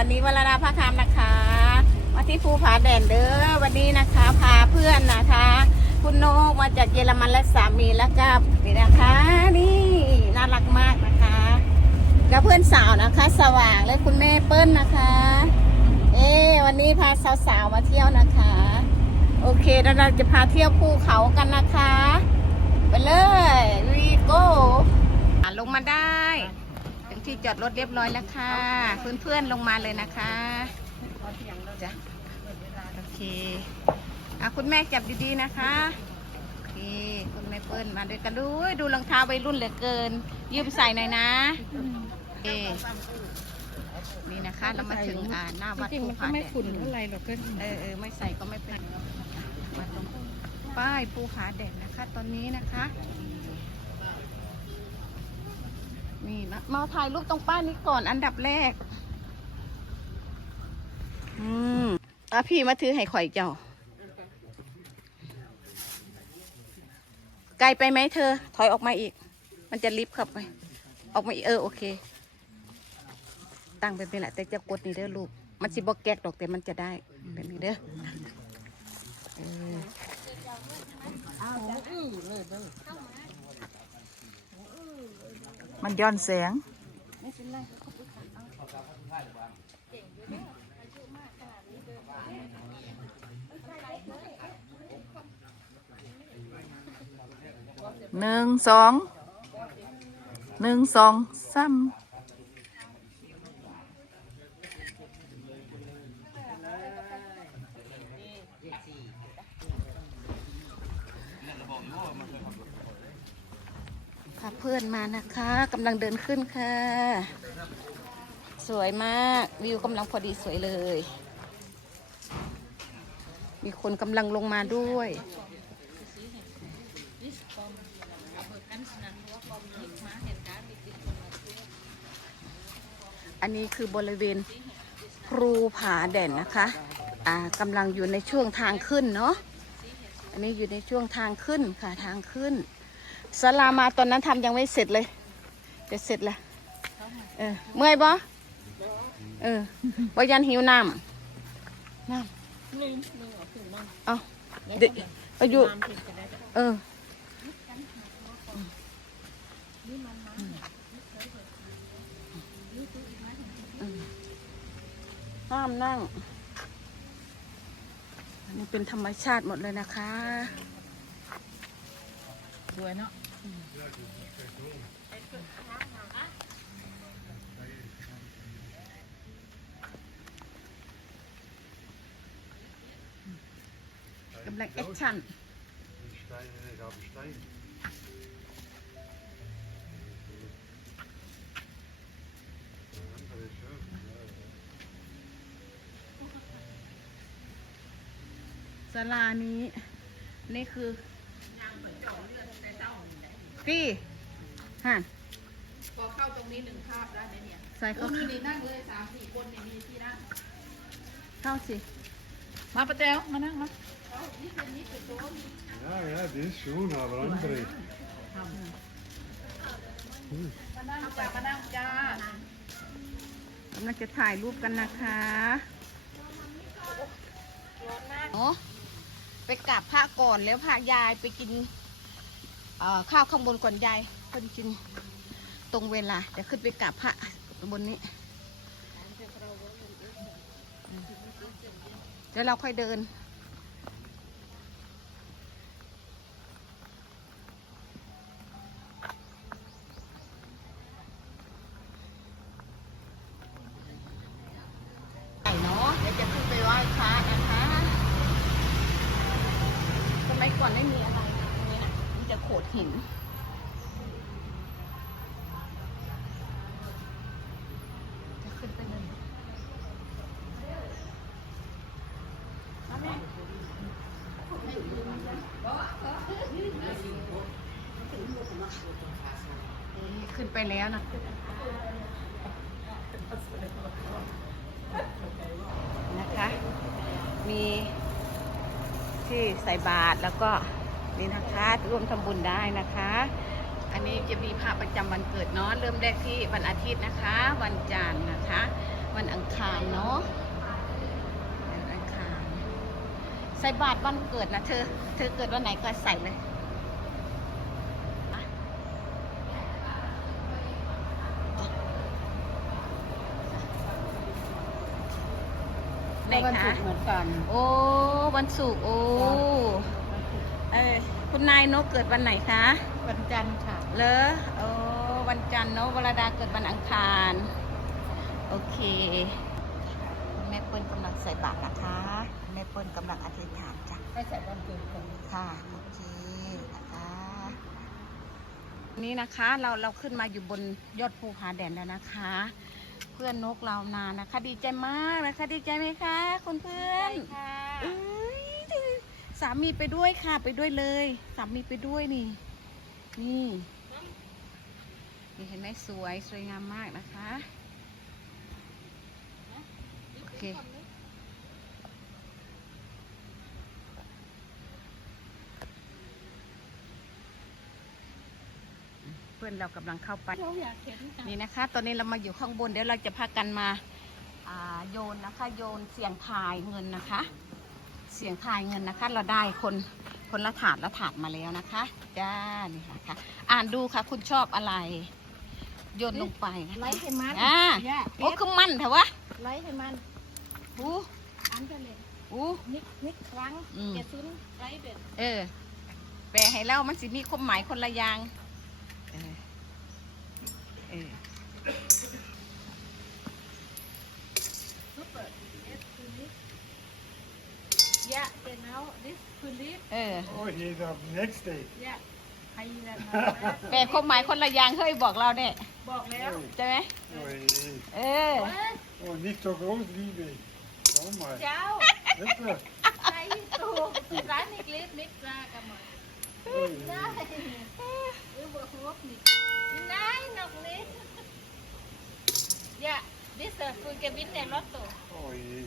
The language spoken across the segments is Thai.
วันนี้วรดาพระคำนะคะมาที่ภูผาแดนเด้อวันนี้นะคะพาเพื่อนนะคะ คุณโนกมาจากเยอรมันและสามีแล้วก็นี่นะคะ นี่น่ารักมากนะคะกับเพื่อนสาวนะคะ สว่างและคุณแม่เปิ้ลนะคะ เอ๊วันนี้พาสาวๆมาเที่ยวนะคะ โอเคเราจะพาเที่ยวภูเขากันนะคะ ไปเลยวีโก้ลงมาได้ ที่จอดรถเรียบร้อยแล้วค่ะ เพื่อนๆลงมาเลยนะคะจ้ะโอเคอะคุณแม่จับดีๆนะคะโอเคคุณแม่เปิ้ลมาด้วยกันด้วยดูรองเท้าวัยรุ่นเหลือเกิน ยืมใส่หน่อยนะโอเคนี่นะคะเรามาถึงอ่าหน้าวัดจริงๆภูมันผาก็ไม่แดดขุ่นเท่าไหรหรอกก็เออเออไม่ใส่ก็ไม่เป็นมาตรงป้ายภูผาแดดนะคะ ตอนนี้นะคะ นี่นะมาถ่ายรูปตรงป้ายนี้ก่อนอันดับแรก อืมอะพี่มาถือให้ข่อยเจ้า ไกลไปไหมเธอ ถอยออกมาอีก มันจะลิฟต์เข้าไป ออกมาอีกเออโอเค ตั้งเป็นเป็นแหละแต่จะกดนี่เด้อลูก มันสิบอกแกกดอกแต่มันจะได้แบบนี้เด้อเออ มันย้อนแสง หนึ่งสอง หนึ่งสองสาม พาเพื่อนมานะคะกำลังเดินขึ้นค่ะ สวยมากวิวกำลังพอดีสวยเลย มีคนกำลังลงมาด้วยอันนี้คือบริเวณภูผาแด่นนะคะ อ่ากำลังอยู่ในช่วงทางขึ้นเนาะ อันนี้อยู่ในช่วงทางขึ้นค่ะทางขึ้น สลามาตอนนั้นทำยังไม่เสร็จเลยจะเสร็จแล้วเออเมื่อยบ่เออว่ยันหิวน้ำน้ำเอาเด็กไปอยู่เออห้ามนั่ง อันนี้เป็นธรรมชาติหมดเลยนะคะ สวยเนาะ กำลังแอคชั่น Steine, nee, da habe ich Stein. Ja, das ist schön. Ja, ja. ศาลานี้ นี่คือ พี่ฮะพอเข้าตรงนี้หนึ่งภาพได้ไหมเนี่ยใส่เข้ามีนี่นั่งเลยสามสี่คนเนี่ยมีที่นั่งเข้าสิ มาประแจวมานั่งมา Ja, ja, die ist schon, aber andere. มานั่งจ้ามานั่งจ้ากำลังจะถ่ายรูปกันนะคะโอ้ไปกราบพระก่อนแล้วพระยายไปกินเอ่อ ข้าวข้างบนก่อนยายเพิ่นกินตรงเวลาเดี๋ยวขึ้นไปกราบพระบนนี้ เดี๋ยวเราค่อยเดิน ใส่เนาะเดี๋ยวจะขึ้นไปไหว้พระนะคะสมัยก่อนไม่มีอะไรตรงนี้นะมีแต่โขดหิน จะขึ้นไปเลยมาแม่นี่ขึ้น ไปแล้วนะนะคะ มีที่ใส่บาตรแล้วก็นี่นะคะร่วมทำบุญได้นะคะ อันนี้จะมีพระประจำวันเกิดเนาะเริ่มแรกที่วันอาทิตย์นะคะ วันจันทร์นะคะ วันอังคคารเนาะวันอังคารใส่บาตรวันเกิดนะเธอ เธอเกิดวันไหนก็ใส่เลย ไหนวันคะศุกร์เหมือนกันโอ้วันศุกร์โอ้เออคุณนายนกเกิดวันไหนคะ วันจันทร์ค่ะ เลอโอ้วันจันทร์เนอะวรดาเกิดวันอังคาร โอเคแม่เปิ้ลกำลังใส่บาตรนะคะแม่เปิ้ลกำลังอธิษฐานจ้ะ ให้ใส่วันเกิดกัน ค่ะโอเคนะคะนี่นะคะเราเราขึ้นมาอยู่บนยอดภูผาแดนแล้วนะคะ เพื่อนนกเรานานะคะ ดีใจมากนะคะ ดีใจไหมคะคุณเพื่อนค่ะเอ้ยสามีไปด้วยค่ะไปด้วยเลย สามีไปด้วยนี่ นี่นี่เห็นไหมสวยสวยงามมากนะคะ โอเค เพื่อนเรากำลังเข้าไปเราอยากเห็นจังนี่นะคะ ตอนนี้เรามาอยู่ข้างบนเดี๋ยวเราจะพากันมาอ่าโยนนะคะ โยนเสียงทายเงินนะคะ เสียงทายเงินนะคะ เราได้คนคนละถาดละถาดมาแล้วนะคะจ้านี่นะคะอ่านดูค่ะ คุณชอบอะไรโยนลงไปนะไลคะค์ให้มันอ่าเนี่ยโอ้คือมันเถอะวะไลค์ให้มันอู้อันกันเลยอู้นิดนิดครั้งอืมเจ็ดศูนย์ไลค์เด็ดเออแปลให้เล่ามันสิมีความหมายคนละอย่าง เออเออยะเต็นเอาดิสคุณลิฟเออ Oh, he's up next day. ยะใครนั่นแปลความหมายคนละอย่างเฮ้ยบอกเราเนี่ยบอกแล้วใช่ไหม Oh, hey. เออ oh niet zo groot, lieve. Oh, maar. เจ้า Huppe. ใครตูร้านนิกลิฟนิกลากันหมด Oei. ได้หรือบ อกว่านิกนายนกลิฟยะดิสคุณเกวินเนี่ยรถตัว Oh, jee.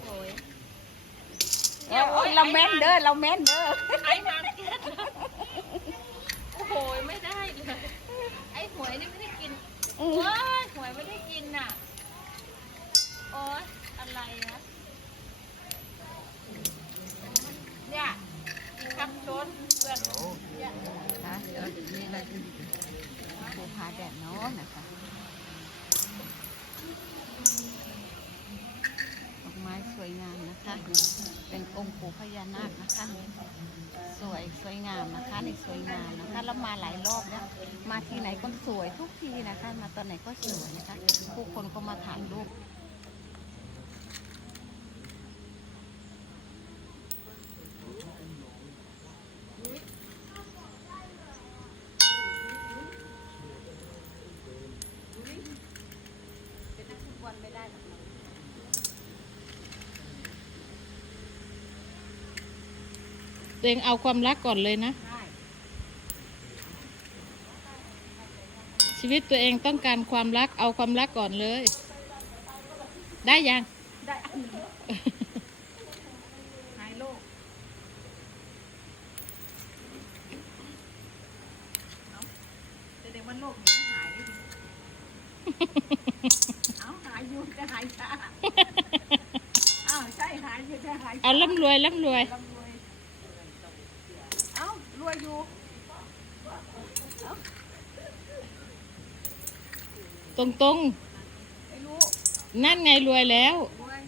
โอ้ยเราแม่นเด้อเราแม่นเด้อไอ้มันโอ้โหไม่ได้เลยไอ้หวยนี่ไม่ได้กินโอ้ยหวยไม่ได้กินน่ะโอ้ยอะไรนะเนี่ยขับชนเพื่อน Nou, เนี่ย นะคะเดี๋ยวนี่เราภูผาแดดเนาะนะคะดอกไม้ส วยงามนะคะ เป็นองค์ปู่พญานาคนะคะ สวยสวยงามนะคะนี่สวยงามนะคะแล้วมาหลายรอบแล้วมาที่ไหนก็สวยทุกทีนะคะ มาตอนไหนก็สวยนะคะ ผู้คนก็มาถ่ายรูป เป็นนักฟุตบอลไม่ได้หรอก ตัวเองเอาความรักก่อนเลยนะได้ชีวิตตัวเองต้องการความรักเอาความรักก่อนเลย ได้ยัง ได้อันหนึ่งหายโลกเอาแสดงว่าโลกนี้หายได้ดิเอาหายอยู่จะหายช้าอ้าวใช่หายอยู่จะหายช้าเอาร่ำรวยร่ำรวย ร่ำรวยเอ้ารวยอยู่ ตรงตรงไม่รู้ๆนั่นไงรวยแล้วว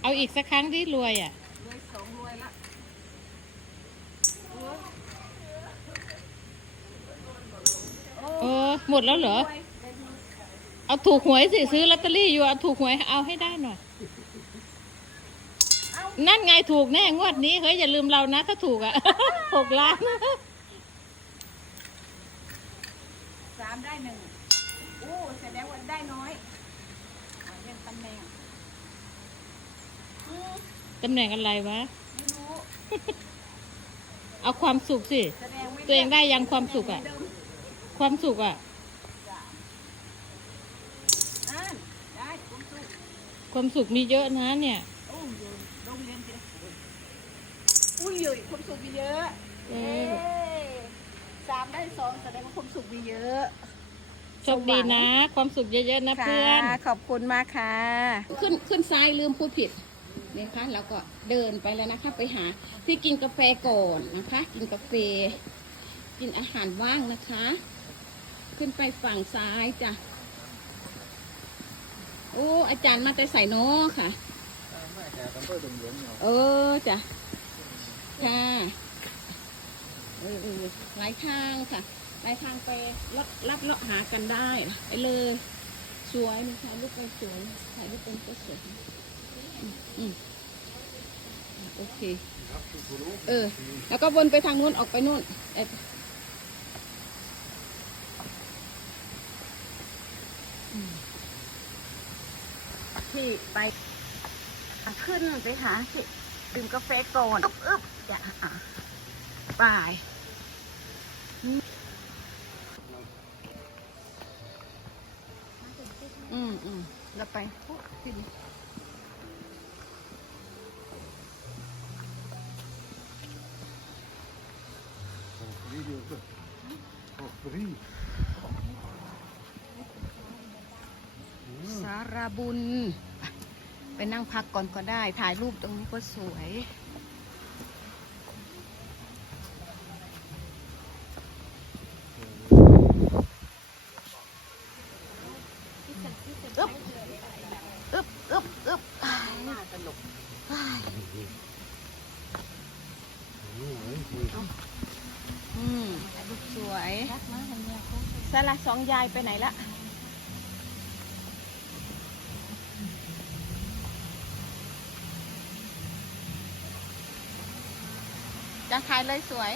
เอาอีกสักครั้งที่รวยอะรวยสองรวยละเออหมดแล้วเหรอ เอาถูกหวยสิซื้อลอตเตอรี่อยู่เอาถูกหวยเอาให้ได้หน่อย นั่นไงถูกแน่งวดนี้เฮ้ยอย่าลืมเรานะ ถ้าถูกอะหกล้านสามได้หนึ่ง ได้น้อยอ่าเรียนตำแหน่งอืมตำแหน่งอะไรวะ ไม่รู้เอาความสุขสิ แสดงไม่ตัวเองได้ยังความสุขอะ เดิมความสุขอะอ่านได้ผมสู้ความสุขมีเยอะนะเนี่ย โอ้ยอยู่โรงเรียนเดียวอุ้ยเยอะความสุขมีเยอะเอเอ้อสามได้สองแสดงว่าความสุขมีเยอะ โชคดีนะ ความสุขเยอะๆนะเพื่อนค่ะขอบคุณมากค่ะ ขึ้นขึ้นซ้ายลืมพูดผิดเนี่ยค่ะแล้วก็เดินไปแล้วนะคะ ไปหาที่กินกาแฟก่อนนะคะ กินกาแฟ กินอาหารว่างนะคะ ขึ้นไปฝั่งซ้ายจ้ะโอ้อาจารย์มาแต่ใส่โนค่ะเออจ้ะค่ะเออเออหลายทางค่ะ หลายทางไปรับรับเลาะหากันได้ไปเลยสวยมีถ่ายรูปไปสวยถ่ายรูปเป็นก็สวยอืมโอเคเออ แล้วก็วนไปทางนู้นออกไปนู่นเอ่ออืมที่ไปขึ้นไปหาที่ดื่มกาแฟก่อนอึ๊บอึ๊บจะอะไป อืมอืมแล้วไปปุ๊บขึ้น Video ook. Oh, drie. สารบุญ ไปนั่งพักก่อนก็ได้ ถ่ายรูปตรงนี้ก็สวย อึ๊บ อึ๊บ อึ๊บ อึ๊บอ้ายอ้ายอืมถ่ายรูปสวย สละสองยายไปไหนละจะขายเลยสวย